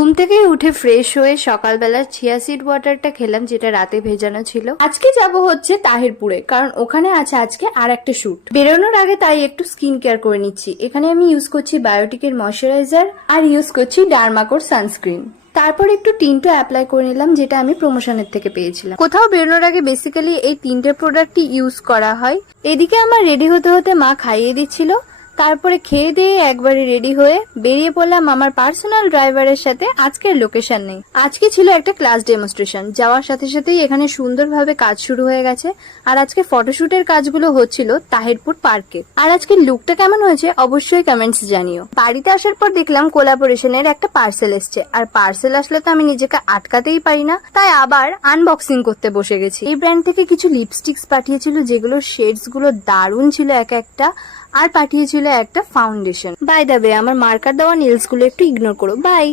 ঘুম থেকে উঠে ফ্রেশ হয়ে সকালবেলা চিয়া সিড ওয়াটারটা খেলাম, যেটা রাতে ভেজানো ছিল। আজকে যাব হচ্ছে তাহিরপুরে, কারণ ওখানে আছে আজকে আর একটা শুট। বেরোনোর আগে তাই একটু স্কিন কেয়ার করে নিচ্ছি। এখানে আমি ইউজ করছি বায়োটিকের ময়শ্চারাইজার আর ইউজ করছি ডার্মাকোর সানস্ক্রিন। তারপর একটু টিন্টু অ্যাপ্লাই করে নিলাম, যেটা আমি প্রমোশনের থেকে পেয়েছিলাম। কোথাও বেরোনোর আগে বেসিক্যালি এই তিনটে প্রোডাক্টই ইউজ করা হয়। এদিকে আমার রেডি হতে হতে মা খাইয়ে দিচ্ছিল। তারপরে খেয়ে দিয়ে একবারে রেডি হয়ে বেরিয়ে পড়লাম আমার পার্সোনাল ড্রাইভারের সাথে আজকের লোকেশন নেই। আজকে ছিল একটা ক্লাস ডেমনস্ট্রেশন, যাওয়ার সাথে সাথেই এখানে সুন্দরভাবে কাজ শুরু হয়ে গেছে। আর আজকে ফটোশুটের কাজগুলো হচ্ছিল তাহিরপুর পার্কে। আর আজকে লুকটা কেমন হয়েছে অবশ্যই কমেন্টস জানিও। বাড়িতে আসার পর দেখলাম কোলাবোরেশনের একটা পার্সেল এসছে, আর পার্সেল আসলে তো আমি নিজেকে আটকাতেই পারি না, তাই আবার আনবক্সিং করতে বসে গেছি। এই ব্র্যান্ড থেকে কিছু লিপস্টিক্স পাঠিয়েছিল, যেগুলোর শেডস গুলো দারুণ ছিল এক একটা, আর পাঠিয়েছিল একটা ফাউন্ডেশন। বাই দ্য ওয়ে, আমার মার্কার দেওয়া নেলস গুলো একটু ইগনোর করো। বাই।